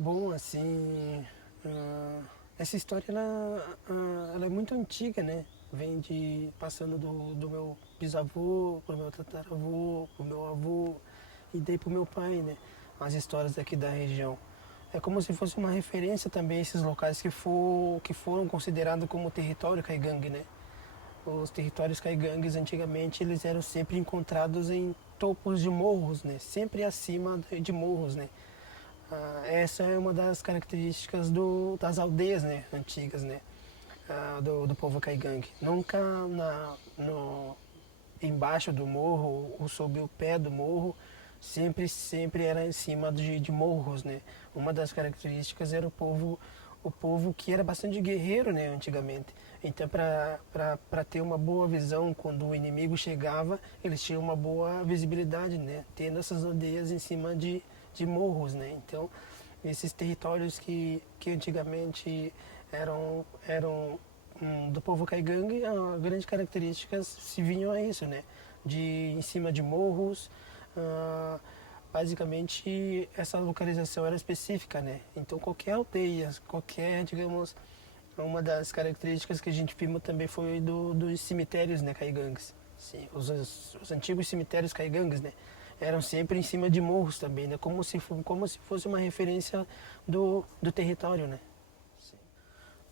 Bom, assim, essa história ela é muito antiga, né? Vem passando do meu bisavô, pro meu tataravô, pro meu avô e daí pro meu pai, né? As histórias aqui da região. É como se fosse uma referência também a esses locais que foram considerados como território caigangue, né? Os territórios caigangues antigamente eles eram sempre encontrados em topos de morros, né? Sempre acima de morros, né? Essa é uma das características das aldeias, né, antigas, né, do povo caigangue. Nunca embaixo do morro ou sob o pé do morro, sempre era em cima de morros, né. Uma das características era o povo que era bastante guerreiro, né, antigamente. Então, para ter uma boa visão quando o inimigo chegava, eles tinham uma boa visibilidade, né, tendo essas aldeias em cima de morros, né. Então, esses territórios que antigamente eram do povo caigangue, a grande características se vinham a isso, né? De em cima de morros, ah, basicamente essa localização era específica, né? Então qualquer aldeia, qualquer, digamos, uma das características que a gente viu também foi dos cemitérios, né, caigangues. Sim, os antigos cemitérios caigangues, né? Eram sempre em cima de morros também, né? Como se fosse uma referência do território, né?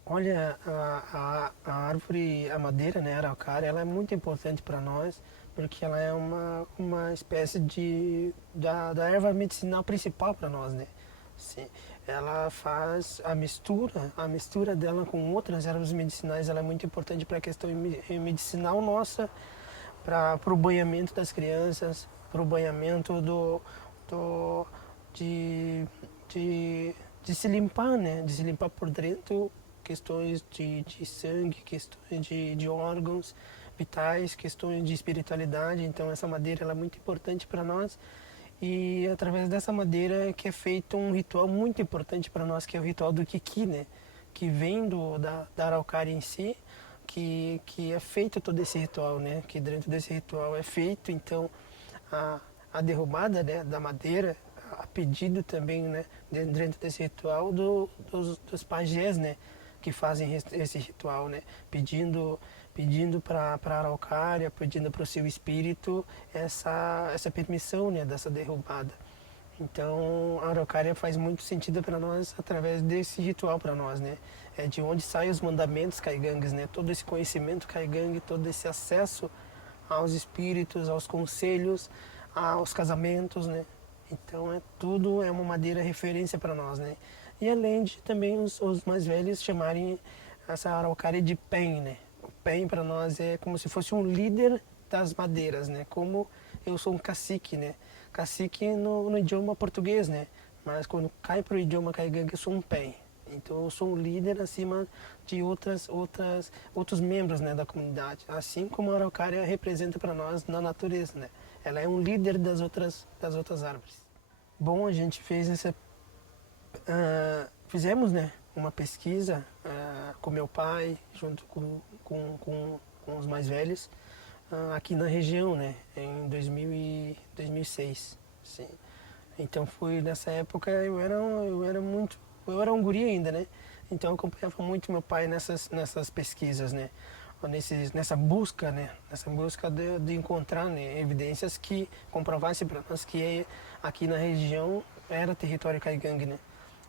Olha, a árvore, a madeira, né, a araucária, ela é muito importante para nós, porque ela é uma espécie da erva medicinal principal para nós, né? Sim. Ela faz a mistura dela com outras ervas medicinais, ela é muito importante para a questão medicinal nossa, para o banhamento das crianças, para o banhamento do, de, de, de se limpar, né? De se limpar por dentro, questões de sangue, questões de órgãos vitais, questões de espiritualidade. Então essa madeira ela é muito importante para nós e através dessa madeira que é feito um ritual muito importante para nós, que é o ritual do Kiki, né? Que vem da araucária em si, que é feito todo esse ritual, né? Que dentro desse ritual é feito, então, a, a derrubada, né, da madeira, a pedido também, né, dentro desse ritual dos pajés, né? Que fazem esse ritual, né? Pedindo para a araucária, pedindo para o seu espírito essa permissão, né, dessa derrubada. Então, a araucária faz muito sentido para nós através desse ritual para nós, né? É de onde saem os mandamentos caigangues, né? Todo esse conhecimento caigangue, todo esse acesso aos espíritos, aos conselhos, aos casamentos, né? Então, tudo é uma madeira referência para nós, né? E além de também os mais velhos chamarem essa araucária de PEN, né? O PEN para nós é como se fosse um líder das madeiras, né? Como eu sou um cacique, né? Cacique no idioma português, né? Mas quando cai para o idioma caigangue, eu sou um PEN. Então eu sou um líder acima de outros membros, né, da comunidade. Assim como a araucária representa para nós na natureza, né? Ela é um líder das outras árvores. Bom, a gente fez fizemos, né, uma pesquisa com meu pai, junto com os mais velhos, aqui na região, né, em 2006. Sim. Então foi nessa época eu era um guri ainda, né? Então eu acompanhava muito meu pai nessas pesquisas, né? Nessa busca, né? Nessa busca de encontrar, né, evidências que comprovassem para nós que aqui na região era território caigangue, né?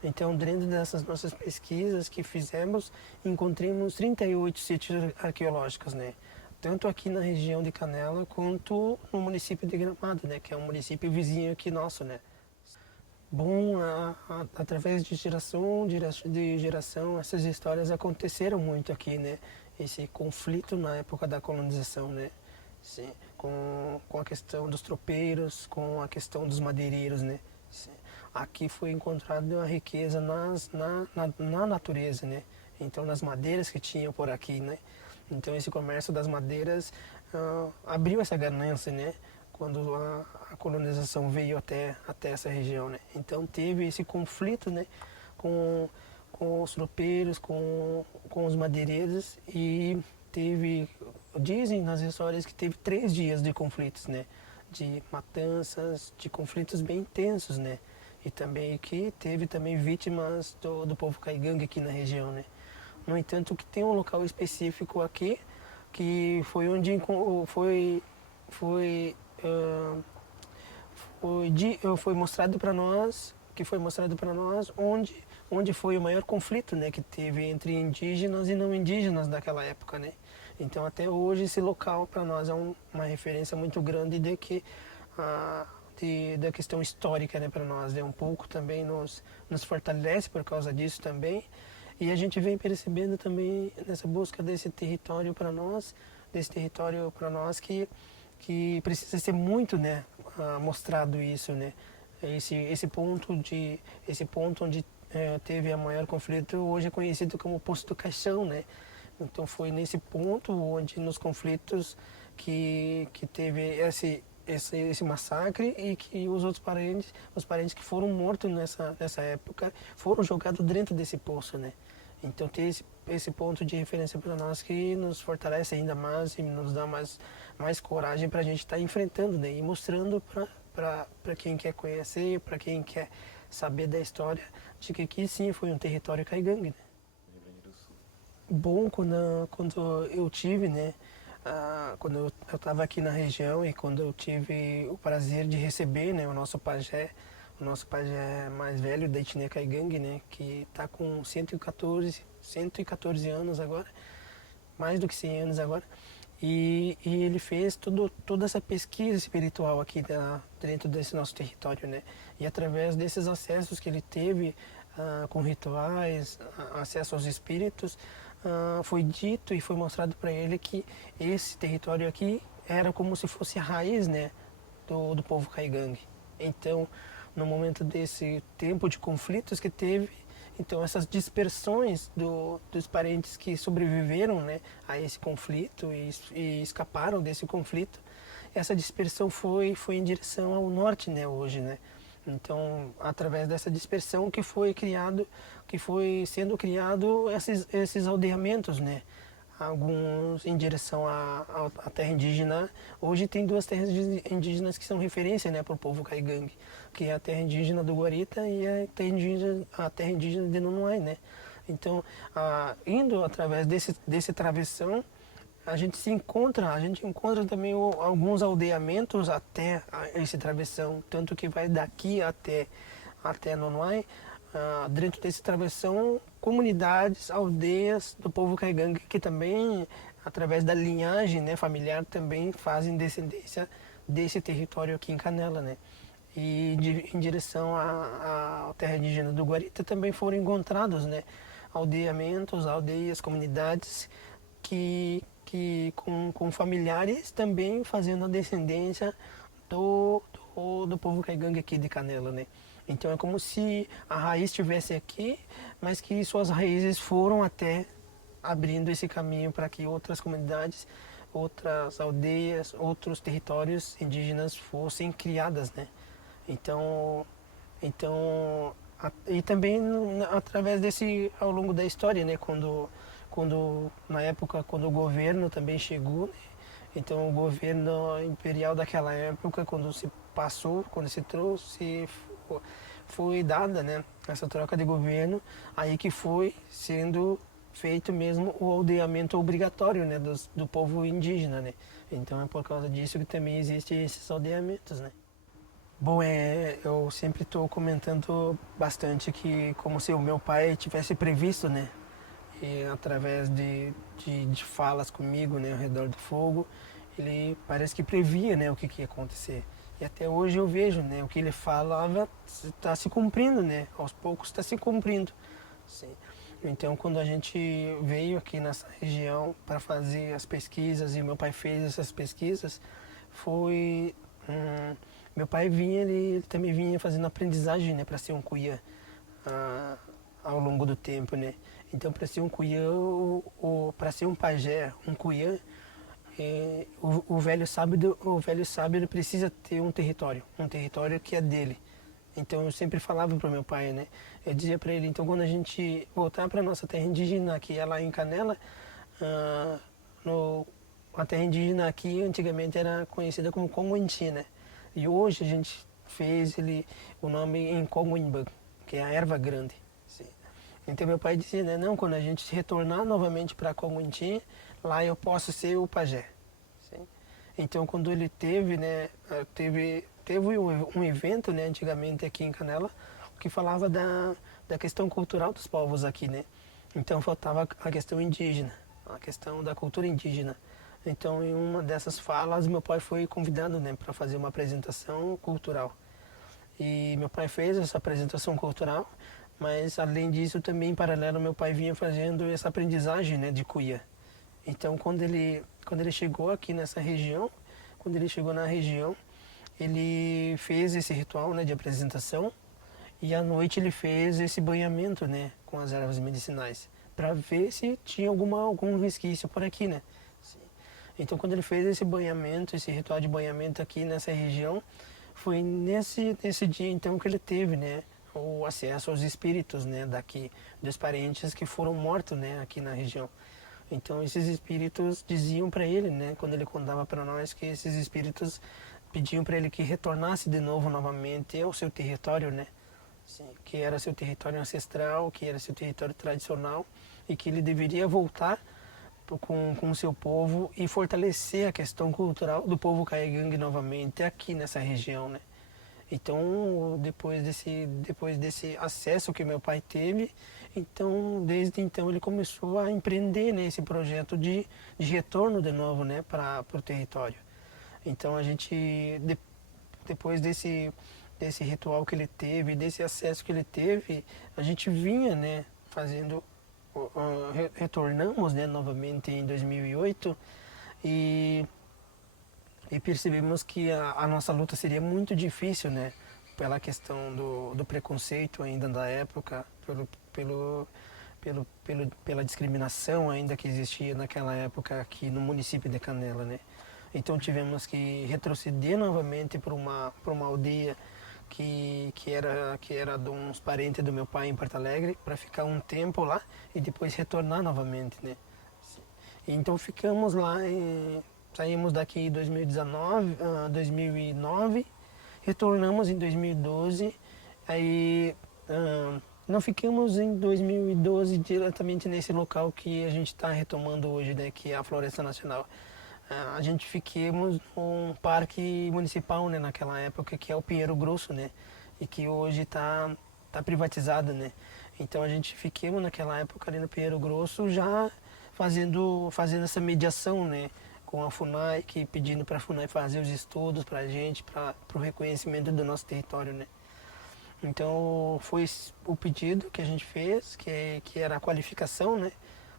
Então, dentro dessas nossas pesquisas que fizemos, encontramos 38 sítios arqueológicos, né? Tanto aqui na região de Canela quanto no município de Gramado, né? Que é um município vizinho aqui nosso, né? Bom, através de geração, essas histórias aconteceram muito aqui, né? Esse conflito na época da colonização, né? Sim, com a questão dos tropeiros, com a questão dos madeireiros, né? Sim. Aqui foi encontrada a riqueza na natureza, né? Então, nas madeiras que tinham por aqui, né? Então, esse comércio das madeiras abriu essa ganância, né? Quando a colonização veio até essa região, né? Então teve esse conflito, né, com, com os tropeiros, com os madeireiros e dizem nas histórias que teve 3 dias de conflitos, né? De matanças, de conflitos bem intensos, né? e também que teve também vítimas do povo caigangue aqui na região, né? No entanto, que tem um local específico aqui que foi onde foi ah, foi mostrado para nós, onde foi o maior conflito, né, que teve entre indígenas e não indígenas daquela época, né? Então até hoje esse local para nós é uma referência muito grande de que da questão histórica, né, para nós, é um pouco também nos fortalece por causa disso também. E a gente vem percebendo também nessa busca desse território para nós, que precisa ser muito, né, mostrado isso, né? Esse ponto onde teve a maior conflito hoje é conhecido como Poço do Caixão, né? Então foi nesse ponto onde nos conflitos que teve esse massacre e que os parentes que foram mortos nessa época foram jogados dentro desse poço, né? Então ter esse ponto de referência para nós que nos fortalece ainda mais e nos dá mais coragem para a gente estar enfrentando, né? E mostrando para quem quer conhecer, para quem quer saber da história, de que aqui sim foi um território caigangue, né? Bom, quando eu tive, né? Quando eu estava aqui na região e quando eu tive o prazer de receber, né, o nosso pajé mais velho da etnia caigangue, né, que está com 114 anos agora, mais do que 100 anos agora, e ele fez toda essa pesquisa espiritual aqui dentro desse nosso território, né, e através desses acessos que ele teve com rituais, acesso aos espíritos, foi dito e foi mostrado para ele que esse território aqui era como se fosse a raiz, né, do povo caigangue. Então, no momento desse tempo de conflitos que teve, então essas dispersões dos parentes que sobreviveram, né, a esse conflito e escaparam desse conflito, essa dispersão foi em direção ao norte, né, hoje, né. Então, através dessa dispersão que foi sendo criado esses aldeamentos, né? Alguns em direção à terra indígena. Hoje tem duas terras indígenas que são referência, né, para o povo caigangue, que é a terra indígena do Guarita e a terra indígena de Nonoai, né? Então, indo através desse travessão, a gente encontra também alguns aldeamentos até esse travessão, tanto que vai daqui até Nonoai, dentro desse travessão, comunidades, aldeias do povo caigangue que também, através da linhagem, né, familiar, também fazem descendência desse território aqui em Canela, né? E em direção à terra indígena do Guarita também foram encontrados, né, aldeamentos, aldeias, comunidades com familiares também fazendo a descendência do povo caigangue aqui de Canela, né? Então é como se a raiz estivesse aqui, mas que suas raízes foram até abrindo esse caminho para que outras comunidades, outras aldeias, outros territórios indígenas fossem criadas, né? E também através ao longo da história, né? Na época, quando o governo também chegou, né? Então o governo imperial daquela época, quando se trouxe, foi dada, né, essa troca de governo, aí que foi sendo feito mesmo o aldeamento obrigatório, né, do povo indígena, né. Então é por causa disso que também existem esses aldeamentos, né. Bom, eu sempre estou comentando bastante que como se o meu pai tivesse previsto, né, e através de falas comigo, né, ao redor do fogo, ele parece que previa, né, o que ia acontecer. E até hoje eu vejo, né, o que ele falava está se cumprindo, né, aos poucos está se cumprindo. Sim. Então, quando a gente veio aqui nessa região para fazer as pesquisas e meu pai fez essas pesquisas, foi meu pai ele também vinha fazendo aprendizagem, né, para ser um cuiá ao longo do tempo, né. Então, para ser um cuiá, para ser um pajé, um cuiá, o velho sábio ele precisa ter um território que é dele. Então eu sempre falava para o meu pai, né? Eu dizia para ele, então quando a gente voltar para nossa terra indígena, que é lá em Canela, a terra indígena aqui antigamente era conhecida como Conguinti, né? E hoje a gente fez o nome em Coguimbang, que é a erva grande. Sim. Então meu pai dizia, né, não, quando a gente retornar novamente para Coguintim, lá eu posso ser o pajé. Sim. Então quando ele teve, né, teve um evento, né, antigamente aqui em Canela, que falava da questão cultural dos povos aqui, né. Então faltava a questão indígena, a questão da cultura indígena. Então em uma dessas falas meu pai foi convidado, né, para fazer uma apresentação cultural. E meu pai fez essa apresentação cultural, mas além disso também em paralelo meu pai vinha fazendo essa aprendizagem, né, de cuia. Então quando ele chegou aqui nessa região, quando ele chegou na região, ele fez esse ritual, né, de apresentação e à noite ele fez esse banhamento, né, com as ervas medicinais, para ver se tinha algum resquício por aqui, né. Então quando ele fez esse banhamento, esse ritual de banhamento aqui nessa região, foi nesse dia então que ele teve, né, o acesso aos espíritos, né, daqui, dos parentes que foram mortos, né, aqui na região. Então esses espíritos diziam para ele, né, quando ele contava para nós, que esses espíritos pediam para ele que retornasse de novo novamente ao seu território, né, que era seu território ancestral, que era seu território tradicional e que ele deveria voltar com o seu povo e fortalecer a questão cultural do povo Kaigang novamente aqui nessa região, né? Então, depois desse acesso que meu pai teve, então, desde então ele começou a empreender nesse projeto de retorno de novo, né, para o território. Então, a gente, depois desse ritual que ele teve, desse acesso que ele teve, a gente vinha, né, fazendo, retornamos, né, novamente em 2008 e percebemos que a nossa luta seria muito difícil, né, pela questão do preconceito ainda da época, pela discriminação ainda que existia naquela época aqui no município de Canela, né. Então tivemos que retroceder novamente para uma aldeia que era de uns parentes do meu pai em Porto Alegre, para ficar um tempo lá e depois retornar novamente, né. Então ficamos lá, saímos daqui em 2009, retornamos em 2012, aí não ficamos em 2012 diretamente nesse local que a gente está retomando hoje, né, que é a Floresta Nacional. A gente ficamos num parque municipal, né, naquela época, que é o Pinheiro Grosso, né, e que hoje tá privatizado, né. Então a gente ficamos naquela época ali no Pinheiro Grosso já fazendo essa mediação, né, com a FUNAI, que pedindo para a FUNAI fazer os estudos para a gente, para o reconhecimento do nosso território, né. Então foi o pedido que a gente fez, que era a qualificação, né,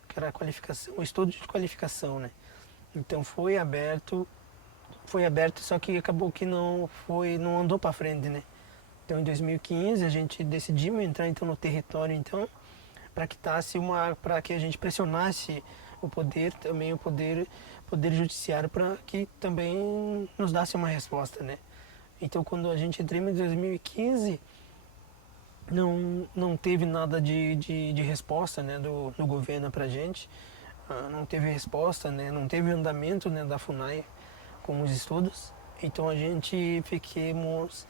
que era a qualificação, o estudo de qualificação, né. Então foi aberto, só que acabou que não andou para frente, né. Então em 2015 a gente decidimos entrar então no território então para que a gente pressionasse o poder também, o poder judiciário, para que também nos desse uma resposta, né. Então quando a gente entrou em 2015 não teve nada de resposta, né, do governo para a gente. Não teve resposta, né, não teve andamento, né, da FUNAI com os estudos. Então a gente ficamos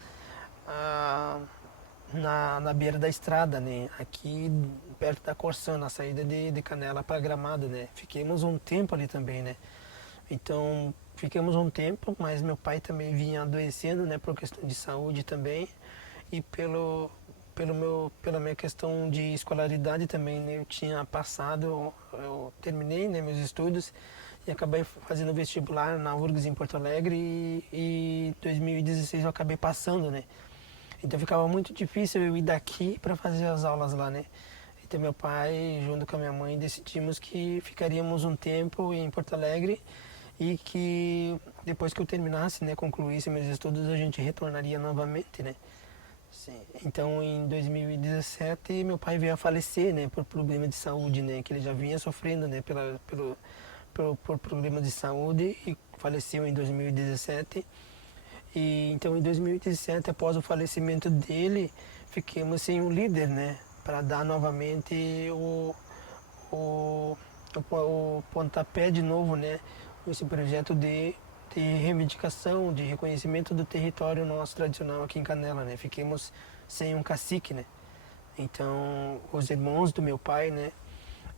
na beira da estrada, né, aqui perto da Corsã, na saída de Canela para Gramado, né. Fiquemos um tempo ali também, né. Então ficamos um tempo, mas meu pai também vinha adoecendo, né, por questão de saúde também e pela minha questão de escolaridade também, né, eu tinha passado, eu terminei, né, meus estudos e acabei fazendo vestibular na URGS em Porto Alegre e 2016 eu acabei passando, né. Então ficava muito difícil eu ir daqui para fazer as aulas lá, né. Então meu pai, junto com a minha mãe, decidimos que ficaríamos um tempo em Porto Alegre e que depois que eu terminasse, né, concluísse meus estudos, a gente retornaria novamente, né. Sim. Então, em 2017, meu pai veio a falecer, né, por problema de saúde, né, que ele já vinha sofrendo, né, por problema de saúde e faleceu em 2017. E então, em 2017, após o falecimento dele, ficamos sem um líder, né, para dar novamente o pontapé de novo, né, esse projeto de reivindicação, de reconhecimento do território nosso tradicional aqui em Canela, né? Fiquemos sem um cacique, né? Então, os irmãos do meu pai, né?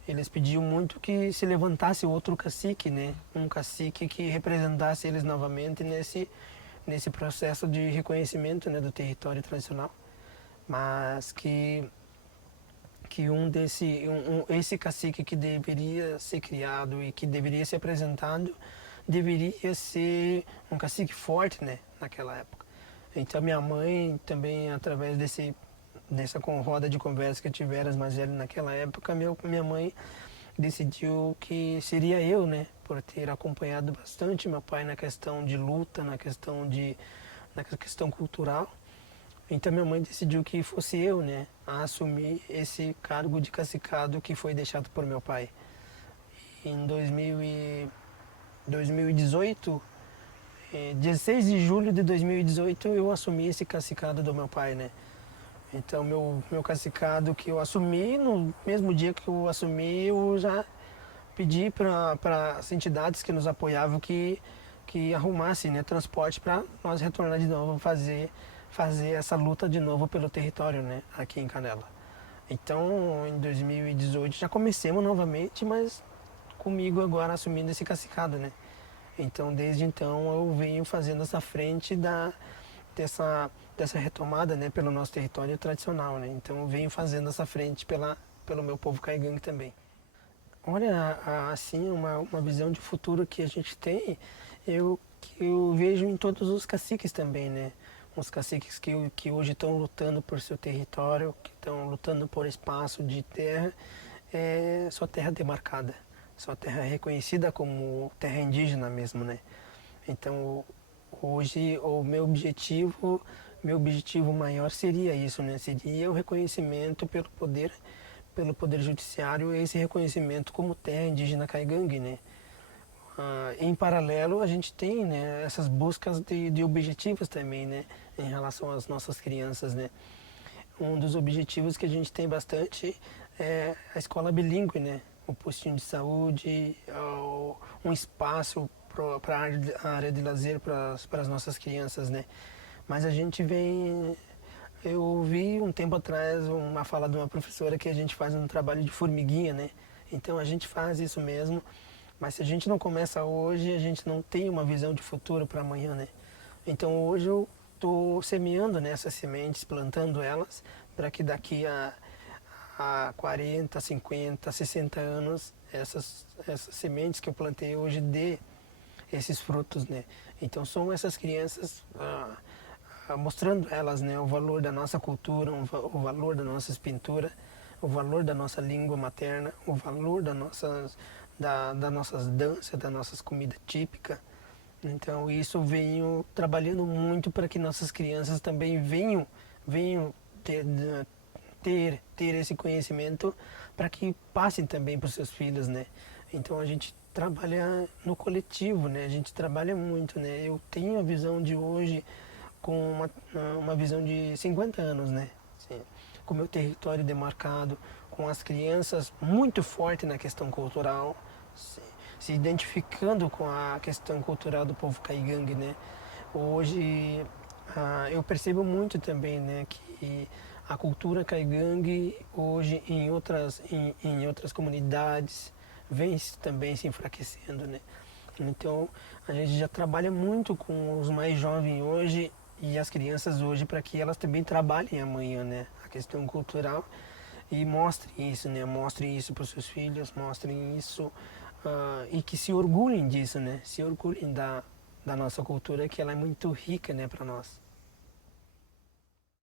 Eles pediam muito que se levantasse outro cacique, né? Um cacique que representasse eles novamente nesse processo de reconhecimento, né, do território tradicional. Mas que esse cacique que deveria ser criado e que deveria ser apresentado deveria ser um cacique forte, né, naquela época. Então minha mãe também, através dessa roda de conversa que tiveram as mais velhas naquela época, minha mãe decidiu que seria eu, né, por ter acompanhado bastante meu pai na questão de luta, na questão cultural. Então minha mãe decidiu que fosse eu, né, a assumir esse cargo de cacicado que foi deixado por meu pai. Em 2018, 16 de julho de 2018, eu assumi esse cacicado do meu pai, né. Então, meu cacicado que eu assumi, no mesmo dia que eu assumi, eu já pedi para as entidades que nos apoiavam que arrumassem, né, transporte para nós retornar de novo, fazer essa luta de novo pelo território, né, aqui em Canela. Então, em 2018 já comecemos novamente, mas comigo agora assumindo esse cacicado, né. Então, desde então, eu venho fazendo essa frente dessa retomada, né, pelo nosso território tradicional, né. Então, eu venho fazendo essa frente pelo meu povo caigangue também. Olha, assim, uma visão de futuro que a gente tem, que eu vejo em todos os caciques também, né? Os caciques que hoje estão lutando por seu território, que estão lutando por espaço de terra, sua terra demarcada, sua terra reconhecida como terra indígena mesmo, né? Então, hoje, meu objetivo maior seria isso, né? Seria o reconhecimento pelo poder judiciário, esse reconhecimento como terra indígena caigangue, né? Em paralelo, a gente tem, né, essas buscas de objetivos também, né, em relação às nossas crianças, né. Um dos objetivos que a gente tem bastante é a escola bilíngue, né, o postinho de saúde, um espaço para a área de lazer para as nossas crianças, né. Mas a gente vem. Eu vi um tempo atrás uma fala de uma professora que a gente faz um trabalho de formiguinha, né? Então a gente faz isso mesmo, mas se a gente não começa hoje, a gente não tem uma visão de futuro para amanhã, né? Então hoje eu estou semeando nessas sementes, plantando elas, para que daqui a 40, 50, 60 anos, essas sementes que eu plantei hoje dê esses frutos, né? Então são essas crianças mostrando elas, né, o valor da nossa cultura, o valor das nossas pinturas, o valor da nossa língua materna, o valor das nossas danças, das nossas comidas típicas. Então isso venho trabalhando muito para que nossas crianças também venham ter esse conhecimento para que passem também para os seus filhos, né? Então a gente trabalha no coletivo, né? A gente trabalha muito, né? Eu tenho a visão de hoje com uma visão de 50 anos, né? Assim, com o meu território demarcado, com as crianças muito fortes na questão cultural, se identificando com a questão cultural do povo caigangue, né? Hoje eu percebo muito também, né, que a cultura caigangue hoje em outras comunidades vem também se enfraquecendo, né? Então a gente já trabalha muito com os mais jovens hoje e as crianças hoje para que elas também trabalhem amanhã, né? A questão cultural e mostrem isso, né? Mostrem isso para os seus filhos, mostrem isso e que se orgulhem disso, né? Se orgulhem da nossa cultura, que ela é muito rica, né, para nós.